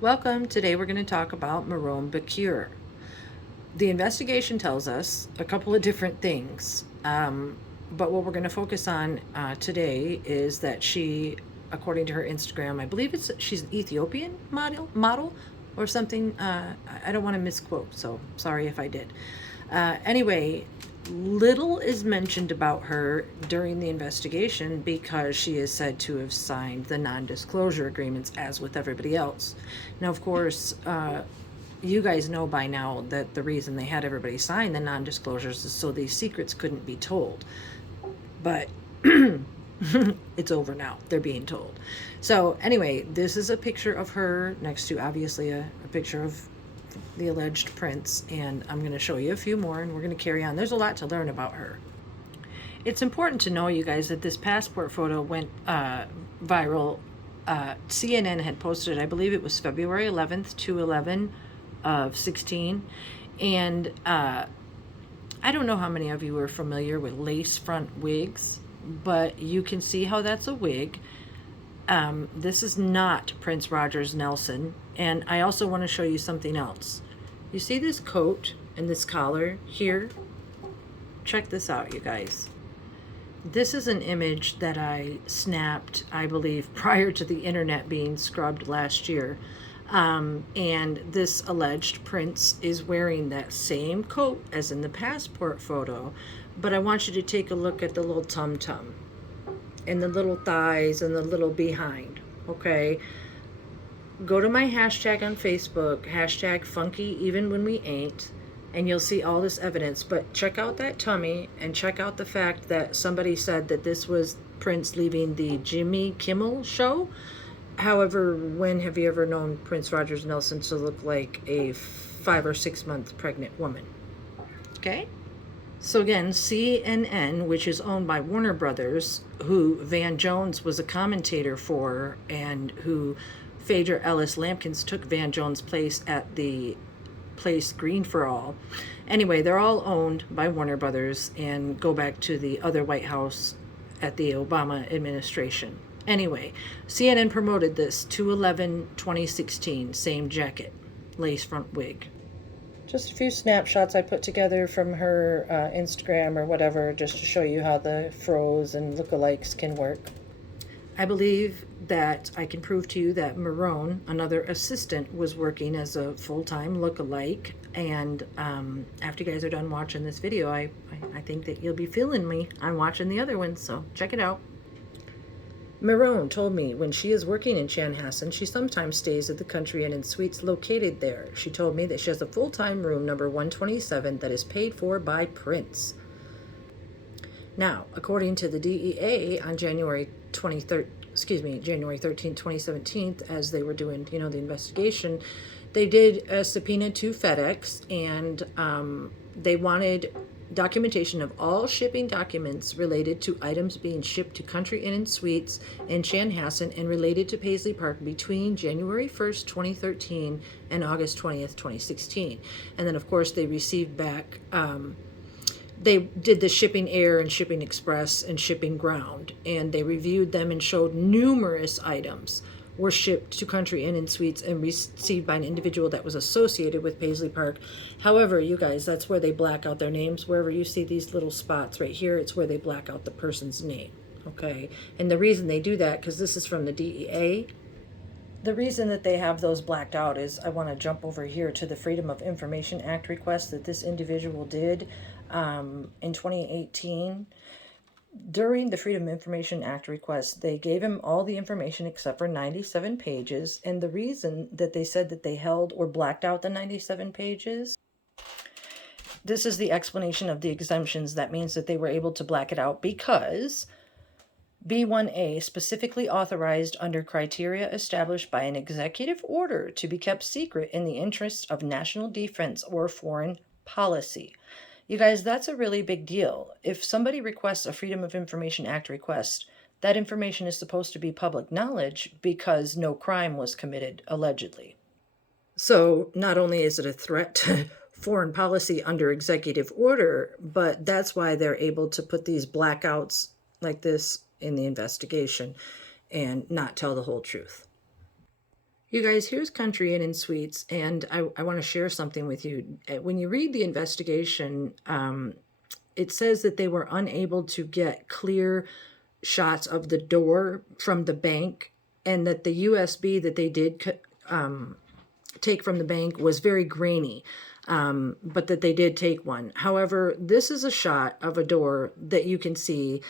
Welcome. Today we're going to talk about Meron Bekure. The investigation tells us a couple of different things, but what we're going to focus on today is that she, according to her Instagram, I believe she's an Ethiopian model or something. I don't want to misquote, so sorry if I did. Anyway, little is mentioned about her during the investigation because she is said to have signed the non-disclosure agreements as with everybody else. Now, of course, you guys know by now that the reason they had everybody sign the non-disclosures is so these secrets couldn't be told. But it's over now. They're being told. So anyway, this is a picture of her next to obviously a picture of the alleged prince, and I'm going to show you a few more and we're going to carry on. There's a lot to learn about her. It's important to know, you guys, that this passport photo went viral. CNN had posted, I believe it was February 11th, 2/11 of 16, and I don't know how many of you are familiar with lace front wigs, but you can see how that's a wig. This is not Prince Rogers Nelson. And I also want to show you something else. You see this coat and this collar here? Check this out, you guys. This is an image that I snapped, I believe, prior to the internet being scrubbed last year. And this alleged prince is wearing that same coat as in the passport photo. But I want you to take a look at the little tum-tum and the little thighs and the little behind, okay? Go to my hashtag on Facebook, hashtag funky even when we ain't, and you'll see all this evidence. But check out that tummy and check out the fact that somebody said that this was Prince leaving the Jimmy Kimmel show. However, when have you ever known Prince Rogers Nelson to look like a 5 or 6 month pregnant woman? Okay? So again, CNN, which is owned by Warner Brothers, who Van Jones was a commentator for, and who Phaedra Ellis Lampkins took Van Jones' place at the place Green for All. Anyway, they're all owned by Warner Brothers and go back to the other White House at the Obama administration. Anyway, CNN promoted this 2/11/2016, same jacket, lace front wig. Just a few snapshots I put together from her Instagram or whatever, just to show you how the froze and lookalikes can work. I believe that I can prove to you that Meron, another assistant, was working as a full-time lookalike. And after you guys are done watching this video, I think that you'll be feeling me on watching the other ones, so check it out. Meron told me when she is working in Chanhassen, she sometimes stays at the Country Inn and Suites located there. She told me that she has a full-time room number 127 that is paid for by Prince. Now, according to the DEA on January 13th, 2017, as they were doing, the investigation, they did a subpoena to FedEx, and they wanted documentation of all shipping documents related to items being shipped to Country Inn and Suites in Chanhassen and related to Paisley Park between January 1st, 2013 and August 20th, 2016. And then, of course, they received back, they did the shipping air and shipping express and shipping ground, and they reviewed them and showed numerous items were shipped to Country Inn and Suites and received by an individual that was associated with Paisley Park. However, you guys, that's where they black out their names. Wherever you see these little spots right here, it's where they black out the person's name, okay? And the reason they do that, because this is from the DEA, the reason that they have those blacked out is, I want to jump over here to the Freedom of Information Act request that this individual did in 2018. During the Freedom of Information Act request, they gave him all the information except for 97 pages. And the reason that they said that they held or blacked out the 97 pages, this is the explanation of the exemptions. That means that they were able to black it out because B1A specifically authorized under criteria established by an executive order to be kept secret in the interest of national defense or foreign policy. You guys, that's a really big deal. If somebody requests a Freedom of Information Act request, that information is supposed to be public knowledge because no crime was committed, allegedly. So not only is it a threat to foreign policy under executive order, but that's why they're able to put these blackouts like this in the investigation and not tell the whole truth. You guys, here's Country Inn and Suites, and I want to share something with you. When you read the investigation, it says that they were unable to get clear shots of the door from the bank, and that the USB that they did take from the bank was very grainy, but that they did take one. However, this is a shot of a door that you can see.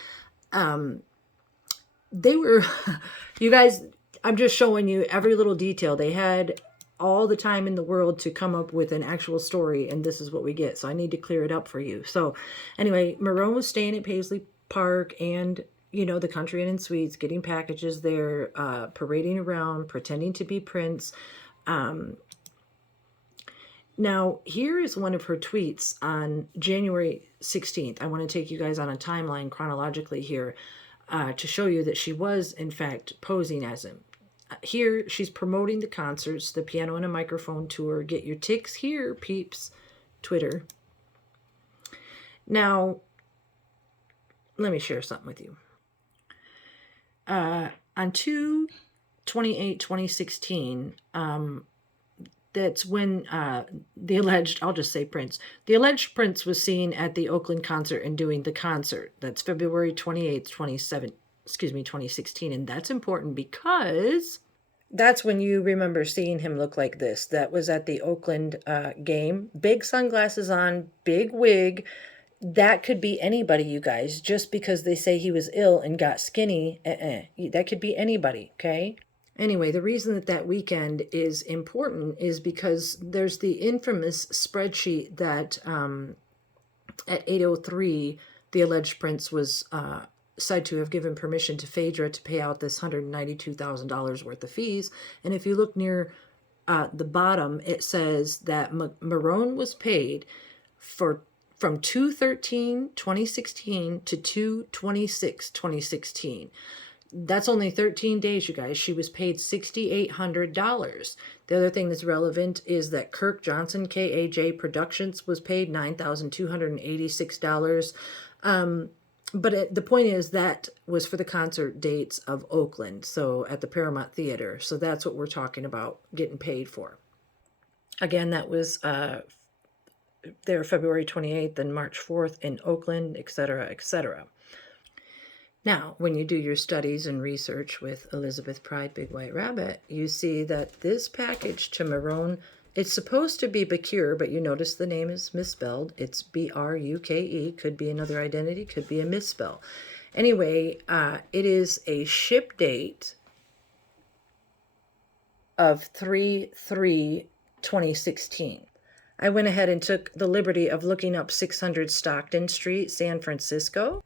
They were, you guys, I'm just showing you every little detail. They had all the time in the world to come up with an actual story, and this is what we get. So I need to clear it up for you. So anyway, Meron was staying at Paisley Park and, you know, the Country Inn and Suites, getting packages there, parading around, pretending to be Prince. Now, here is one of her tweets on January 16th. I want to take you guys on a timeline chronologically here to show you that she was, in fact, posing as him. Here, she's promoting the concerts, the Piano and a Microphone tour. Get your ticks here, peeps. Twitter. Now, let me share something with you. On 2/28/2016, that's when the alleged, I'll just say Prince, the alleged Prince was seen at the Oakland concert and doing the concert. That's February 28th, 2016. And that's important because that's when you remember seeing him look like this. That was at the Oakland game. Big sunglasses on, big wig. That could be anybody, you guys. Just because they say he was ill and got skinny, that could be anybody, okay? Anyway, the reason that that weekend is important is because there's the infamous spreadsheet that at 8:03, the alleged Prince was said to have given permission to Phaedra to pay out this $192,000 worth of fees. And if you look near the bottom, it says that Meron was paid from 2/13/2016 to 2/26/2016. That's only 13 days, you guys. She was paid $6,800. The other thing that's relevant is that Kirk Johnson, KAJ Productions, was paid $9,286. But the point is that was for the concert dates of Oakland, so at the Paramount Theater. So that's what we're talking about getting paid for. Again, that was there February 28th and March 4th in Oakland, etc., etc. Now, when you do your studies and research with Elizabeth Pride Big White Rabbit, you see that this package to Meron, it's supposed to be Bekure, but you notice the name is misspelled. It's Bruke. Could be another identity, could be a misspell. Anyway, it is a ship date of 3/3/2016. I went ahead and took the liberty of looking up 600 Stockton Street, San Francisco.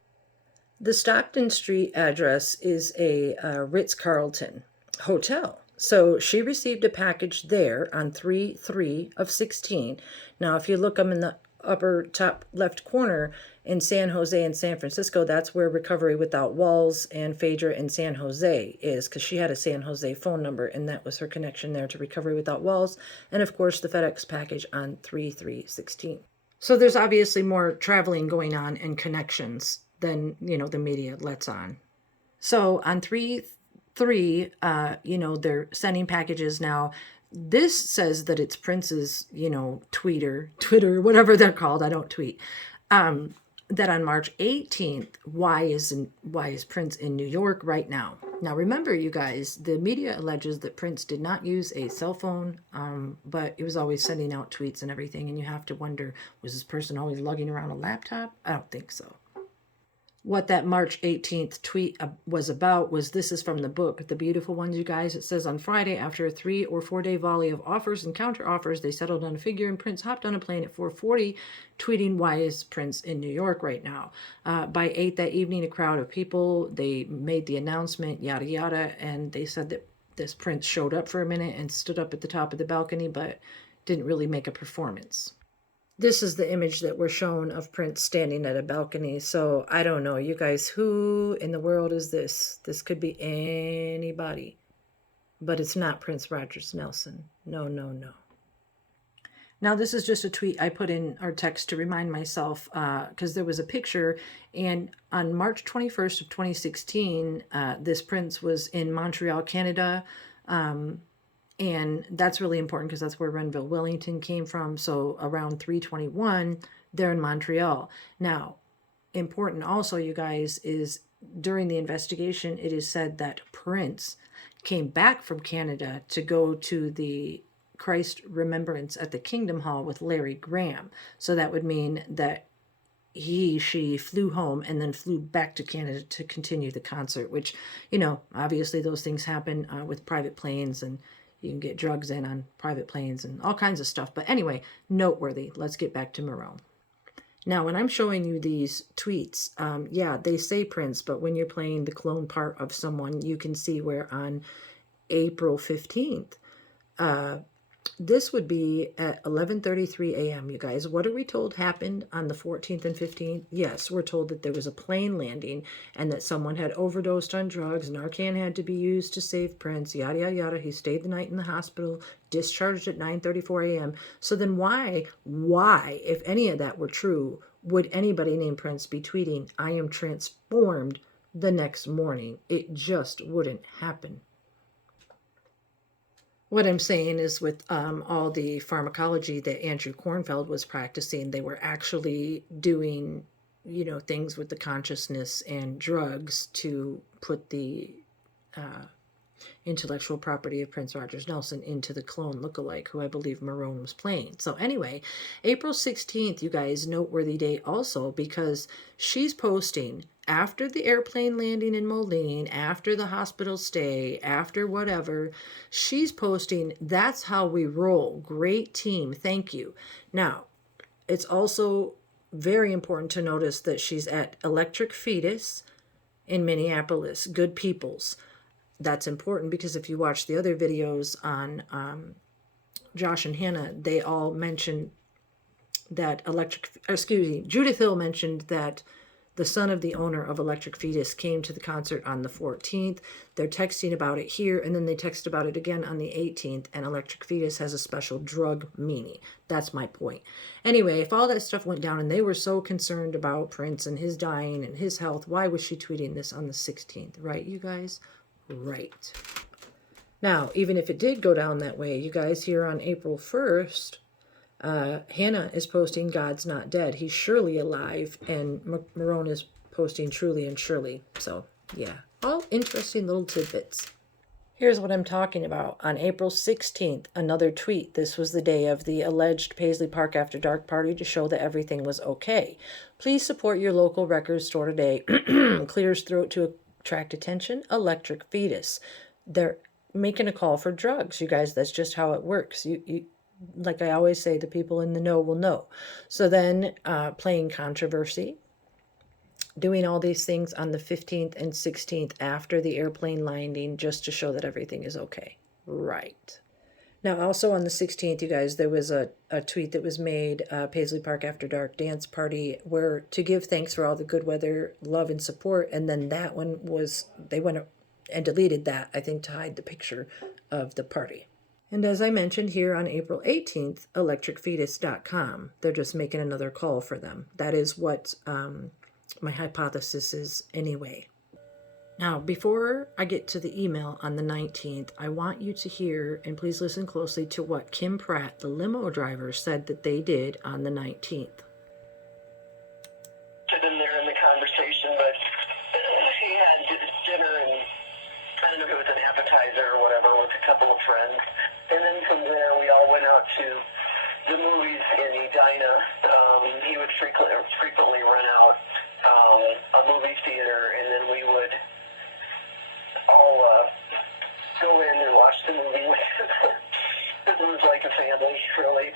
The Stockton Street address is a Ritz-Carlton hotel. So she received a package there on 3/3/16. Now, if you look up in the upper top left corner in San Jose and San Francisco, that's where Recovery Without Walls and Phaedra in San Jose is, because she had a San Jose phone number, and that was her connection there to Recovery Without Walls. And, of course, the FedEx package on 3/3/16. So there's obviously more traveling going on and connections than, you know, the media lets on. So on 3/3, you know, they're sending packages now. This says that it's Prince's, you know, Twitter, whatever they're called. I don't tweet. That on March 18th, why is Prince in New York right now? Now, remember, you guys, the media alleges that Prince did not use a cell phone, but he was always sending out tweets and everything. And you have to wonder, was this person always lugging around a laptop? I don't think so. What that March 18th tweet was about was, this is from the book, The Beautiful Ones, you guys. It says, on Friday, after a 3 or 4 day volley of offers and counter offers, they settled on a figure, and Prince hopped on a plane at 4:40, tweeting, why is Prince in New York right now? By 8 that evening, a crowd of people, they made the announcement, yada, yada, and they said that this Prince showed up for a minute and stood up at the top of the balcony, but didn't really make a performance. This is the image that we're shown of Prince standing at a balcony. So I don't know, you guys, who in the world is this? This could be anybody, but it's not Prince Rogers Nelson. No, no, no. Now, this is just a tweet I put in our text to remind myself, because there was a picture, and on March 21st of 2016, this Prince was in Montreal, Canada, And that's really important because that's where Renville Wellington came from. So around 321, they're in Montreal. Now, important also, you guys, is during the investigation, it is said that Prince came back from Canada to go to the Christ Remembrance at the Kingdom Hall with Larry Graham. So that would mean that she flew home and then flew back to Canada to continue the concert, which, obviously those things happen with private planes, and you can get drugs in on private planes and all kinds of stuff. But anyway, noteworthy. Let's get back to Meron. Now, when I'm showing you these tweets, yeah, they say Prince, but when you're playing the clone part of someone, you can see where on April 15th, this would be at 11:33 a.m., you guys. What are we told happened on the 14th and 15th? Yes, we're told that there was a plane landing and that someone had overdosed on drugs. Narcan had to be used to save Prince, yada, yada, yada. He stayed the night in the hospital, discharged at 9:34 a.m. So then why, if any of that were true, would anybody named Prince be tweeting, "I am transformed" the next morning? It just wouldn't happen. What I'm saying is with all the pharmacology that Andrew Kornfeld was practicing, they were actually doing, things with the consciousness and drugs to put the intellectual property of Prince Rogers Nelson into the clone lookalike, who I believe Meron was playing. So anyway, April 16th, you guys, noteworthy day also, because she's posting after the airplane landing in Moline, after the hospital stay, after whatever, she's posting, "That's how we roll. Great team. Thank you." Now, it's also very important to notice that she's at Electric Fetus in Minneapolis, Good Peoples. That's important because if you watch the other videos on Josh and Hannah, they all mentioned that Judith Hill mentioned that the son of the owner of Electric Fetus came to the concert on the 14th. They're texting about it here, and then they text about it again on the 18th, and Electric Fetus has a special drug meanie. That's my point. Anyway, if all that stuff went down and they were so concerned about Prince and his dying and his health, why was she tweeting this on the 16th? Right, you guys? Right. Now, even if it did go down that way, you guys, here on April 1st, Hannah is posting "God's not dead. He's surely alive." And Meron is posting "Truly and surely." So, yeah, all interesting little tidbits. Here's what I'm talking about. On April 16th, another tweet. This was the day of the alleged Paisley Park After Dark party to show that everything was okay. "Please support your local record store today." Clears throat to attract attention. Electric Fetus. They're making a call for drugs, you guys. That's just how it works. You like I always say, the people in the know will know. So then playing controversy, doing all these things on the 15th and 16th after the airplane landing, just to show that everything is okay. Right. Now, also on the 16th, you guys, there was a tweet that was made, Paisley Park After Dark dance party, where to give thanks for all the good weather, love, and support. And then that one was, they went and deleted that, I think, to hide the picture of the party. And as I mentioned here on April 18th, electricfetus.com, they're just making another call for them. That is what my hypothesis is anyway. Now, before I get to the email on the 19th, I want you to hear, and please listen closely to what Kim Pratt, the limo driver, said that they did on the 19th. In there in the conversation, but he had dinner and I don't know if it was an appetizer or whatever with a couple of friends. And then from there, we all went out to the movies in Edina. He would frequently rent out a movie theater, and then we would all go in and watch the movie with him. It was like a family, really.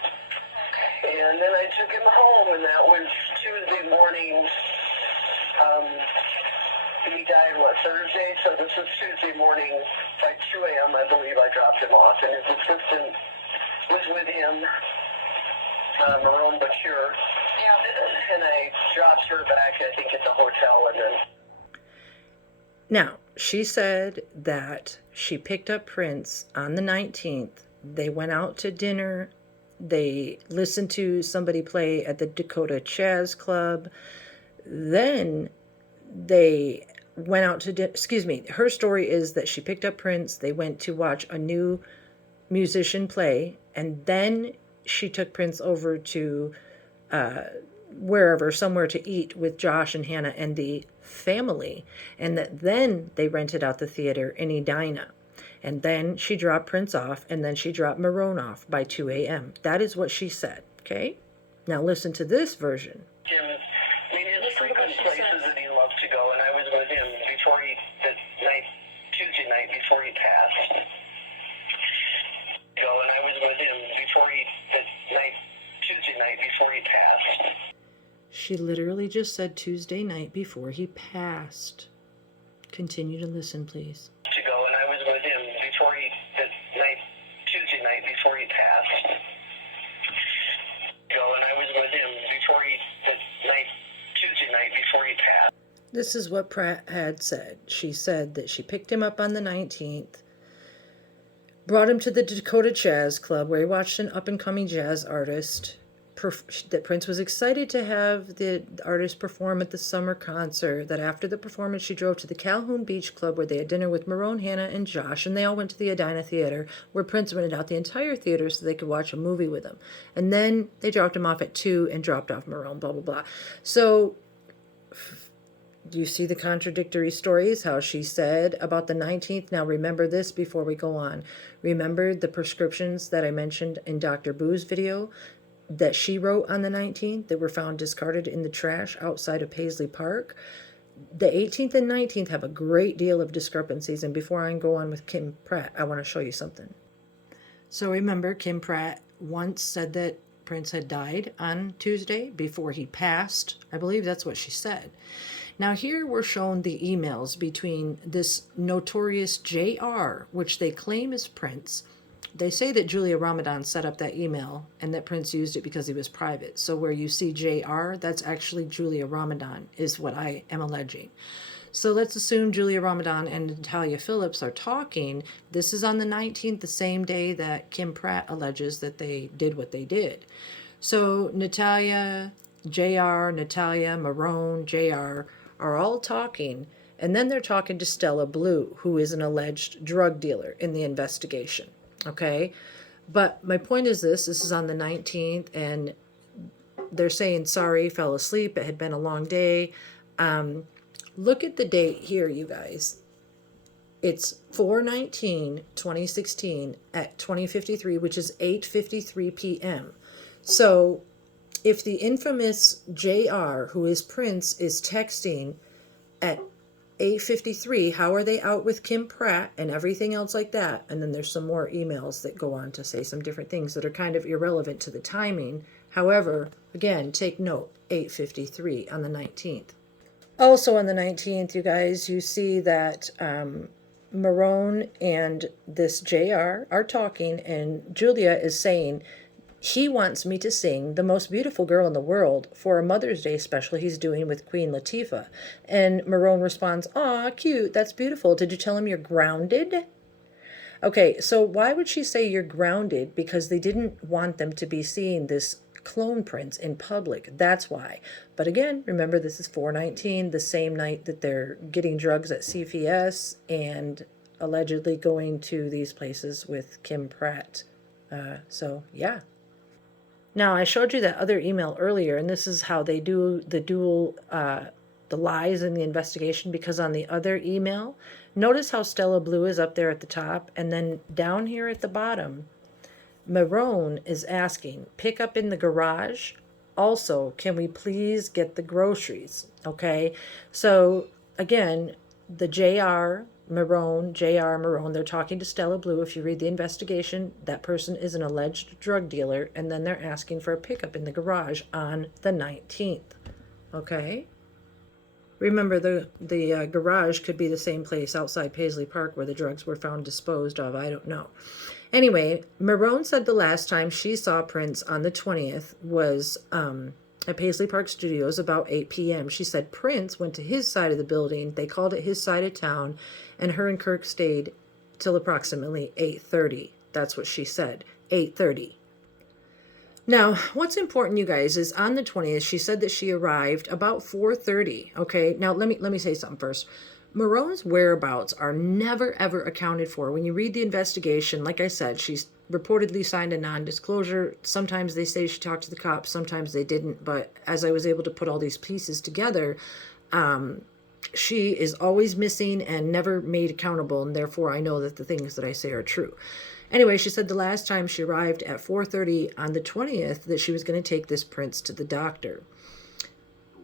And then I took him home, and that was Tuesday morning. He died, Thursday? So this was Tuesday morning by 2 a.m., I believe I dropped him off. And his assistant was with him, Meron Bekure. Yeah. And I dropped her back, I think, at the hotel. And then. Now, she said that she picked up Prince on the 19th. They went out to dinner. They listened to somebody play at the Dakota Jazz Club. Then they went out to her story is that she picked up Prince. They went to watch a new musician play, and then she took Prince over to somewhere to eat with Josh and Hannah and the family, and that then they rented out the theater in Edina. And then she dropped Prince off, and then she dropped Meron off by 2 a.m. That is what she said, okay? Now listen to this version. Jim, I mean, his frequent places that he loved to go, and I was with him Tuesday night before he passed. Tuesday night before he passed. She literally just said Tuesday night before he passed. Continue to listen, please. To go, and I was with him Tuesday night before he passed. Tuesday night before he passed. This is what Pratt had said. She said that she picked him up on the 19th, brought him to the Dakota Jazz Club where he watched an up-and-coming jazz artist, that Prince was excited to have the artist perform at the summer concert, that after the performance she drove to the Calhoun Beach Club where they had dinner with Meron, Hannah, and Josh, and they all went to the Edina Theater where Prince rented out the entire theater so they could watch a movie with him. And then they dropped him off at 2 and dropped off Meron, blah, blah, blah. So do you see the contradictory stories, how she said about the 19th? Now remember this before we go on. Remember the prescriptions that I mentioned in Dr. Boo's video that she wrote on the 19th that were found discarded in the trash outside of Paisley Park? The 18th and 19th have a great deal of discrepancies. And before I go on with Kim Pratt, I want to show you something. So remember, Kim Pratt once said that Prince had died on Tuesday before he passed. I believe that's what she said. Now here we're shown the emails between this notorious JR, which they claim is Prince. They say that Julia Ramadan set up that email and that Prince used it because he was private. So where you see JR, that's actually Julia Ramadan, is what I am alleging. So let's assume Julia Ramadan and Natalia Phillips are talking. This is on the 19th, the same day that Kim Pratt alleges that they did what they did. So Natalia, Meron, JR are all talking, and then they're talking to Stella Blue, who is an alleged drug dealer in the investigation. Okay, but my point is this is on the 19th, and they're saying, sorry, fell asleep, it had been a long day. Look at the date here, you guys. It's 4/19/2016 at 20:53, which is 8:53 p.m. So if the infamous JR, who is Prince, is texting at 8:53, how are they out with Kim Pratt and everything else like that? And then there's some more emails that go on to say some different things that are kind of irrelevant to the timing. However, again, take note, 8:53 on the 19th. Also on the 19th, you guys, you see that Meron and this JR are talking, and Julia is saying, he wants me to sing The Most Beautiful Girl in the World for a Mother's Day special he's doing with Queen Latifah. And Meron responds, aw, cute, that's beautiful. Did you tell him you're grounded? Okay, so why would she say you're grounded? Because they didn't want them to be seeing this clone Prince in public. That's why. But again, remember, this is 4/19, the same night that they're getting drugs at CVS and allegedly going to these places with Kim Pratt. So, yeah. Now, I showed you that other email earlier, and this is how they do the the lies in the investigation, because on the other email, notice how Stella Blue is up there at the top, and then down here at the bottom, Meron is asking, pick up in the garage. Also, can we please get the groceries? Okay, so again, the Meron, they're talking to Stella Blue. If you read the investigation, that person is an alleged drug dealer, and then they're asking for a pickup in the garage on the 19th. Okay? Remember, the garage could be the same place outside Paisley Park where the drugs were found disposed of. I don't know. Anyway, Meron said the last time she saw Prince on the 20th was at Paisley Park Studios about 8 p.m. She said Prince went to his side of the building. They called it his side of town, and her and Kirk stayed till approximately 8:30. That's what she said, 8:30. Now, what's important, you guys, is on the 20th, she said that she arrived about 4:30. Okay, now let me say something first. Meron's whereabouts are never ever accounted for. When you read the investigation, like I said, she's reportedly signed a non-disclosure. Sometimes they say she talked to the cops, sometimes they didn't. But as I was able to put all these pieces together, she is always missing and never made accountable, and therefore I know that the things that I say are true. Anyway, she said the last time she arrived at 4:30 on the 20th that she was going to take this prince to the doctor.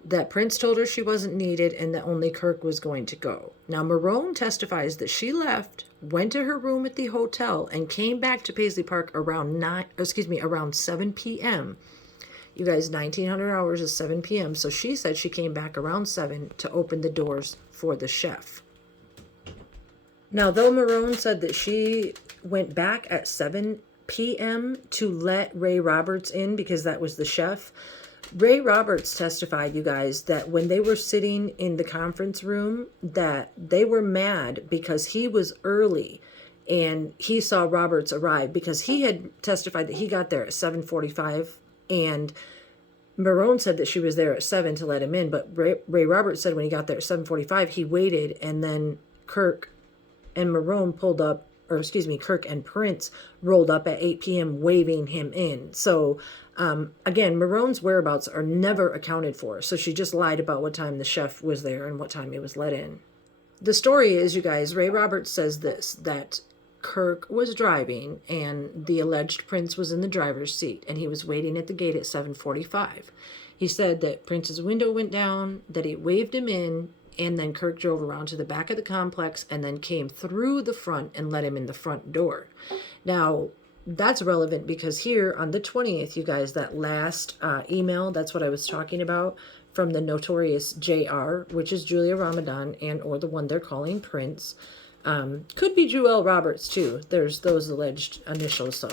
That Prince told her she wasn't needed and that only Kirk was going to go. Now, Meron testifies that she left, went to her room at the hotel, and came back to Paisley Park around around 7 p.m. You guys, 1900 hours is 7 p.m. So she said she came back around 7 to open the doors for the chef. Now, though Meron said that she went back at 7 p.m. to let Ray Roberts in because that was the chef, Ray Roberts testified, you guys, that when they were sitting in the conference room, that they were mad because he was early and he saw Roberts arrive, because he had testified that he got there at 7:45 and Meron said that she was there at 7 to let him in. But Ray Roberts said when he got there at 7:45, he waited, and then Kirk and Meron pulled up, or Kirk and Prince rolled up at 8 p.m. waving him in. So again, Meron's whereabouts are never accounted for. So she just lied about what time the chef was there and what time he was let in. The story is, you guys, Ray Roberts says this, that Kirk was driving and the alleged Prince was in the driver's seat and he was waiting at the gate at 7:45. He said that Prince's window went down, that he waved him in, and then Kirk drove around to the back of the complex and then came through the front and let him in the front door. Now, that's relevant because here on the 20th, you guys, that last email, that's what I was talking about, from the notorious JR, which is Julia Ramadan, and or the one they're calling Prince. Could be Jewel Roberts too. There's those alleged initials. So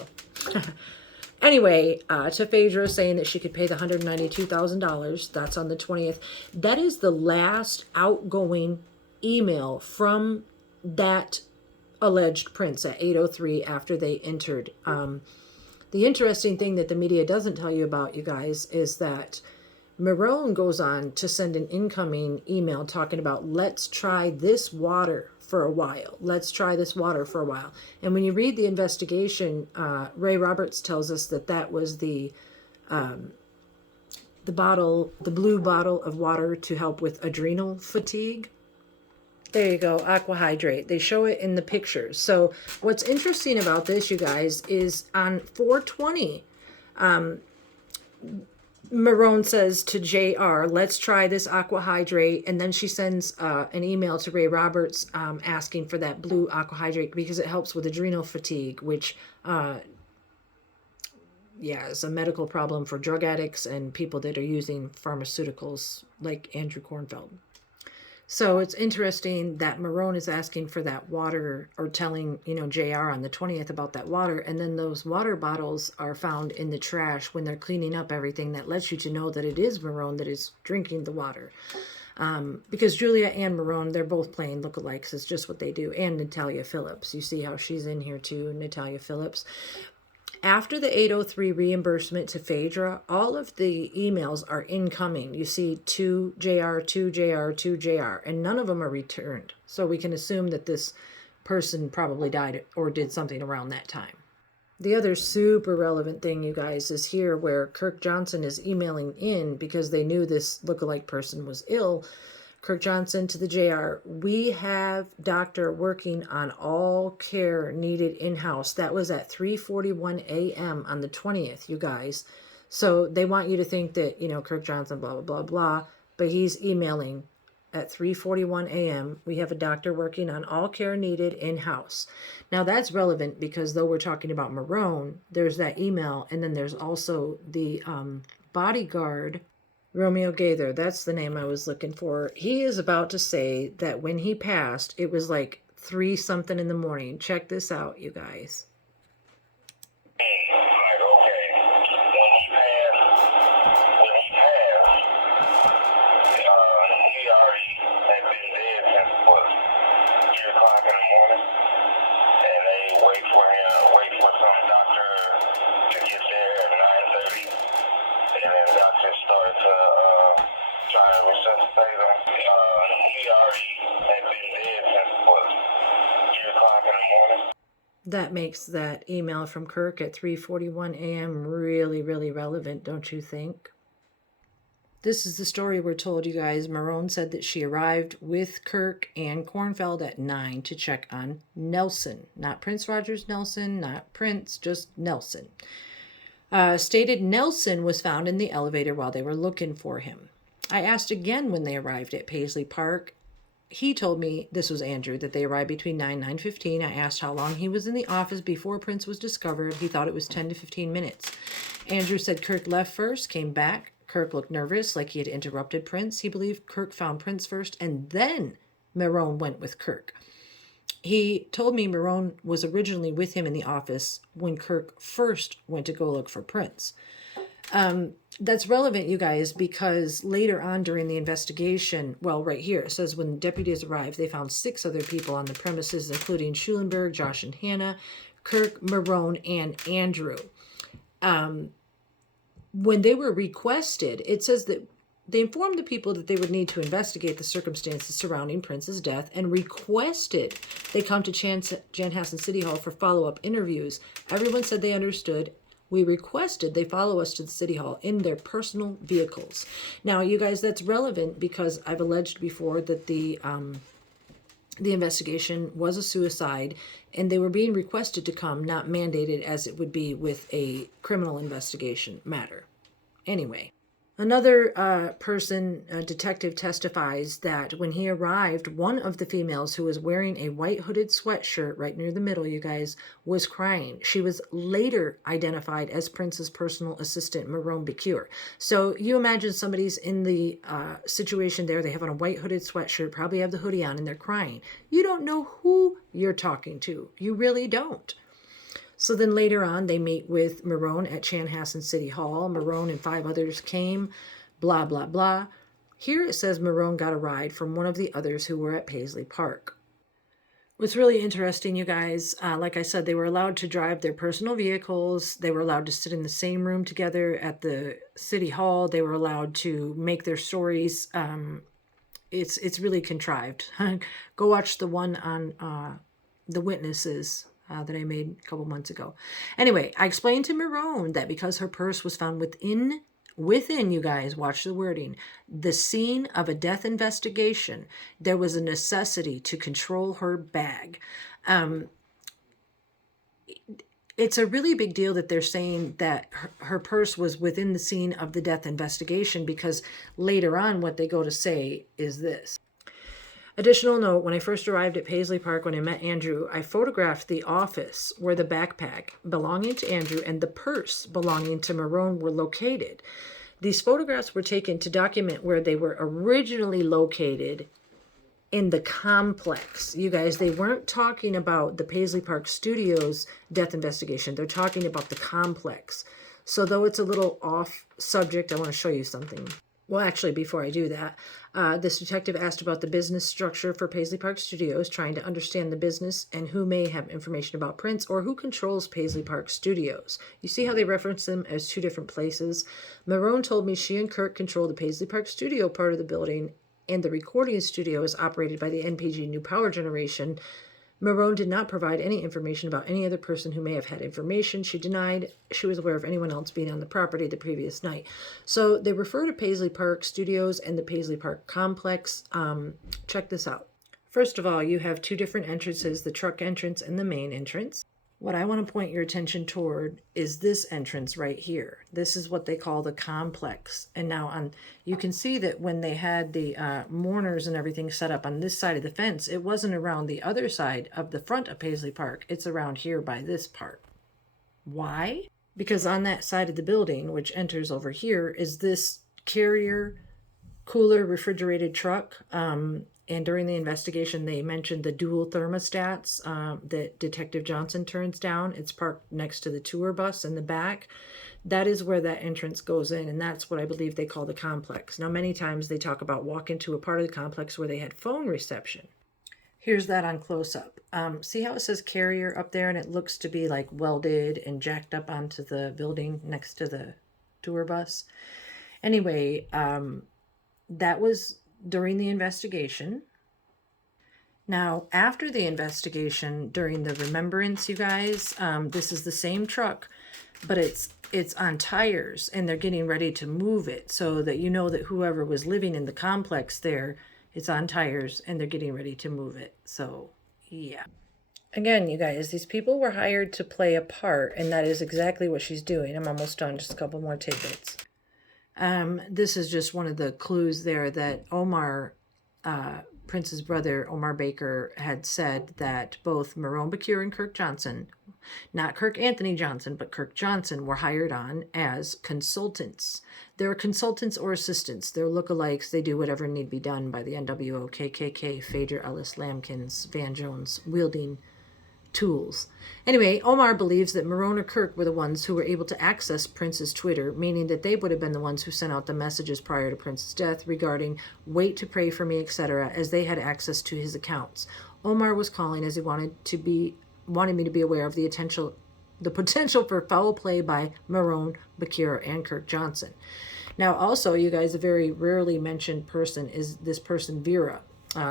anyway, to Phaedra saying that she could pay the $192,000. That's on the 20th. That is the last outgoing email from that alleged Prince at 8:03 after they entered. The interesting thing that the media doesn't tell you about, you guys, is that Meron goes on to send an incoming email talking about, let's try this water for a while. Let's try this water for a while. And when you read the investigation, Ray Roberts tells us that that was the bottle, the blue bottle of water to help with adrenal fatigue. There you go, aqua hydrate. They show it in the pictures. So what's interesting about this, you guys, is on 420, Meron says to JR, let's try this aqua hydrate. And then she sends an email to Ray Roberts asking for that blue aqua hydrate because it helps with adrenal fatigue, which, is a medical problem for drug addicts and people that are using pharmaceuticals like Andrew Kornfeld. So it's interesting that Meron is asking for that water, or telling, JR on the 20th about that water. And then those water bottles are found in the trash when they're cleaning up everything. That lets you to know that it is Meron that is drinking the water. Because Julia and Meron, they're both playing lookalikes. It's just what they do. And Natalia Phillips. You see how she's in here too, Natalia Phillips. After the 803 reimbursement to Phaedra, all of the emails are incoming. You see to JR, to JR, to JR, and none of them are returned. So we can assume that this person probably died or did something around that time. The other super relevant thing, you guys, is here where Kirk Johnson is emailing in because they knew this lookalike person was ill. Kirk Johnson to the JR, we have doctor working on all care needed in-house. That was at 3:41 a.m. on the 20th, you guys. So they want you to think that, Kirk Johnson, blah, blah, blah, blah. But he's emailing at 3:41 a.m. We have a doctor working on all care needed in-house. Now that's relevant because though we're talking about Meron, there's that email. And then there's also the bodyguard, Romeo Gaither, that's the name I was looking for. He is about to say that when he passed, it was like 3 something in the morning. Check this out, you guys. Trying to resuscitate him. He already had been That makes that email from Kirk at 3:41 a.m. really, really relevant, don't you think? This is the story we're told, you guys. Meron said that she arrived with Kirk and Kornfeld at 9 to check on Nelson. Not Prince Rogers Nelson, not Prince, just Nelson. Stated Nelson was found in the elevator while they were looking for him. I asked again when they arrived at Paisley Park. He told me, this was Andrew, that they arrived between 9 and 9:15. I asked how long he was in the office before Prince was discovered. He thought it was 10 to 15 minutes. Andrew said Kirk left first, came back. Kirk looked nervous, like he had interrupted Prince. He believed Kirk found Prince first, and then Meron went with Kirk. He told me Meron was originally with him in the office when Kirk first went to go look for Prince. That's relevant, you guys, because later on during the investigation, well, right here, it says when deputies arrived, they found 6 other people on the premises, including Schulenberg, Josh and Hannah, Kirk, Meron, and Andrew. When they were requested, it says that they informed the people that they would need to investigate the circumstances surrounding Prince's death and requested they come to Chanhassen City Hall for follow-up interviews. Everyone said they understood. We requested they follow us to the City Hall in their personal vehicles. Now, you guys, that's relevant because I've alleged before that the investigation was a suicide and they were being requested to come, not mandated as it would be with a criminal investigation matter. Anyway. Another detective testifies that when he arrived, one of the females who was wearing a white hooded sweatshirt right near the middle, you guys, was crying. She was later identified as Prince's personal assistant, Meron Bekure. So you imagine somebody's in the situation there. They have on a white hooded sweatshirt, probably have the hoodie on, and they're crying. You don't know who you're talking to. You really don't. So then later on, they meet with Meron at Chanhassen City Hall. Meron and 5 others came, blah, blah, blah. Here it says Meron got a ride from one of the others who were at Paisley Park. What's really interesting, you guys, like I said, they were allowed to drive their personal vehicles. They were allowed to sit in the same room together at the City Hall. They were allowed to make their stories. It's really contrived. Go watch the one on the witnesses that I made a couple months ago. Anyway, I explained to Meron that because her purse was found within, you guys, watch the wording, the scene of a death investigation, there was a necessity to control her bag. It's a really big deal that they're saying that her purse was within the scene of the death investigation, because later on what they go to say is this. Additional note, when I first arrived at Paisley Park, when I met Andrew, I photographed the office where the backpack belonging to Andrew and the purse belonging to Meron were located. These photographs were taken to document where they were originally located in the complex. You guys, they weren't talking about the Paisley Park Studios death investigation. They're talking about the complex. So though it's a little off subject, I want to show you something. Well, actually, before I do that, this detective asked about the business structure for Paisley Park Studios, trying to understand the business and who may have information about Prince or who controls Paisley Park Studios. You see how they reference them as 2 different places? Meron told me she and Kirk control the Paisley Park Studio part of the building, and the recording studio is operated by the NPG New Power Generation. Meron did not provide any information about any other person who may have had information. She denied she was aware of anyone else being on the property the previous night. So they refer to Paisley Park Studios and the Paisley Park Complex. Check this out. First of all, you have 2 different entrances, the truck entrance and the main entrance. What I want to point your attention toward is this entrance right here. This is what they call the complex. And now you can see that when they had the mourners and everything set up on this side of the fence, it wasn't around the other side of the front of Paisley Park. It's around here by this part. Why? Because on that side of the building, which enters over here, is this carrier cooler refrigerated truck. And during the investigation, they mentioned the dual thermostats that Detective Johnson turns down. It's parked next to the tour bus in the back. That is where that entrance goes in, and that's what I believe they call the complex. Now, many times they talk about walking to a part of the complex where they had phone reception. Here's that on close-up. See how it says carrier up there, and it looks to be like welded and jacked up onto the building next to the tour bus? Anyway, that was during the investigation. Now, after the investigation during the remembrance, you guys, this is the same truck, but it's on tires, and they're getting ready to move it so that you know that whoever was living in the complex there, it's on tires and they're getting ready to move it. So, yeah. Again, you guys, these people were hired to play a part, and that is exactly what she's doing. I'm almost done, just a couple more tidbits. This is just one of the clues there that Omar, Prince's brother, Omar Baker, had said that both Meron Bekure and Kirk Johnson, not Kirk Anthony Johnson, but Kirk Johnson, were hired on as consultants. They're consultants or assistants. They're lookalikes. They do whatever need be done by the NWO, KKK, Phaedra, Ellis, Lambkins, Van Jones, wielding tools. Anyway, Omar believes that Meron or Kirk were the ones who were able to access Prince's Twitter, meaning that they would have been the ones who sent out the messages prior to Prince's death regarding wait to pray for me, etc., as they had access to his accounts. Omar was calling as he wanted me to be aware of the potential for foul play by Meron Bekure and Kirk Johnson. Now, also, you guys, a very rarely mentioned person is this person, Vera.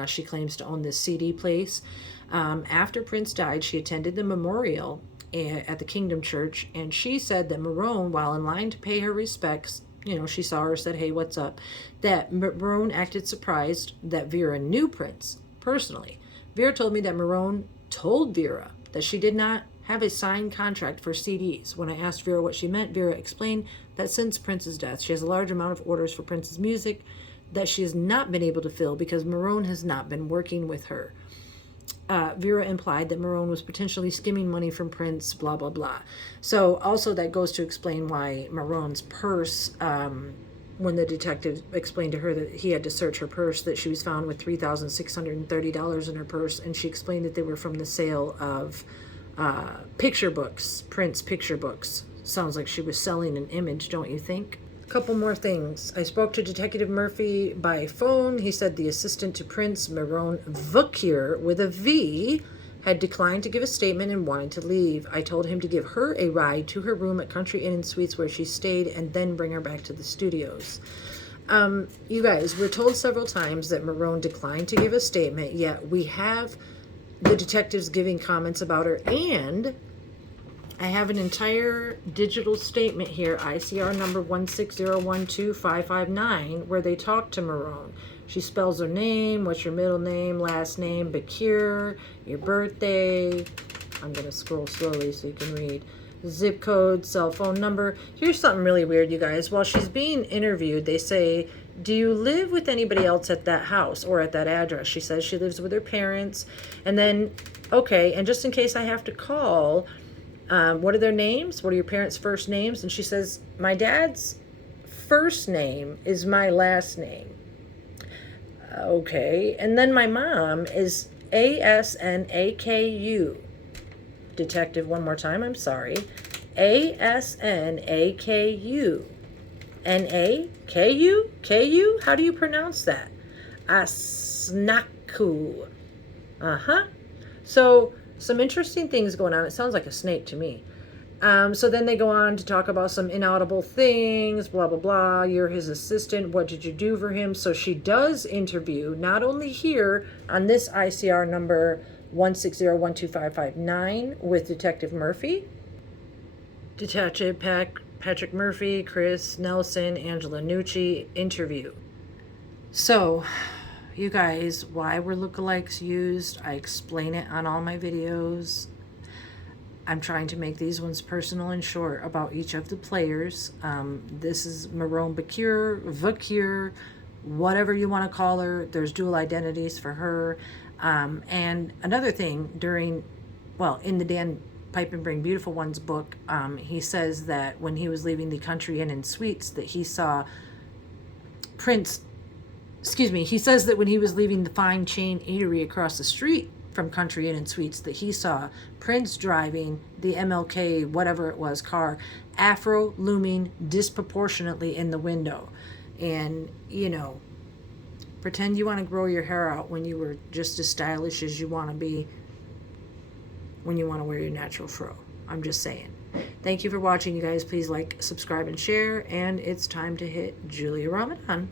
She claims to own this CD place. After Prince died, she attended the memorial at the Kingdom Church, and she said that Meron, while in line to pay her respects, she saw her, said, "Hey, what's up?" That Meron acted surprised that Vera knew Prince personally. Vera told me that Meron told Vera that she did not have a signed contract for CDs. When I asked Vera what she meant, Vera explained that since Prince's death, she has a large amount of orders for Prince's music that she has not been able to fill because Meron has not been working with her. Vera implied that Meron was potentially skimming money from Prince, blah, blah, blah. So also that goes to explain why Meron's purse, when the detective explained to her that he had to search her purse, that she was found with $3,630 in her purse, and she explained that they were from the sale of picture books, Prince picture books. Sounds like she was selling an image, don't you think? Couple more things. I spoke to Detective Murphy by phone. He said the assistant to Prince, Meron Bekure, with a V, had declined to give a statement and wanted to leave. I told him to give her a ride to her room at Country Inn and Suites where she stayed and then bring her back to the studios. You guys, we're told several times that Meron declined to give a statement, yet we have the detectives giving comments about her, and I have an entire digital statement here, ICR number 160125559, where they talk to Meron. She spells her name, what's your middle name, last name, Bekure, your birthday. I'm going to scroll slowly so you can read. Zip code, cell phone number. Here's something really weird, you guys. While she's being interviewed, they say, "Do you live with anybody else at that house or at that address?" She says she lives with her parents. And then, okay, and just in case I have to call, what are their names? What are your parents' first names? And she says, my dad's first name is my last name. Okay. And then my mom is ASNAKU. Detective, one more time, I'm sorry. ASNAKU. NAKU? KU? How do you pronounce that? Asnaku. Uh-huh. So some interesting things going on. It sounds like a snake to me. So then they go on to talk about some inaudible things, blah, blah, blah. You're his assistant. What did you do for him? So she does interview, not only here on this ICR number 160125559 with Detective Murphy, Detective Patrick Murphy, Chris Nelson, Angela Nucci interview. So, you guys, why were lookalikes used? I explain it on all my videos. I'm trying to make these ones personal and short about each of the players. This is Meron Bekure, whatever you want to call her. There's dual identities for her. And another thing, in the Dan Pipe and Bring Beautiful Ones book, he says that when he was leaving the Country Inn and Suites that he saw he says that when he was leaving the Fine Chain Eatery across the street from Country Inn and Suites that he saw Prince driving the MLK, whatever it was, car, afro looming disproportionately in the window. And, pretend you want to grow your hair out when you were just as stylish as you want to be when you want to wear your natural fro. I'm just saying. Thank you for watching, you guys. Please like, subscribe, and share. And it's time to hit Julia Ramadan.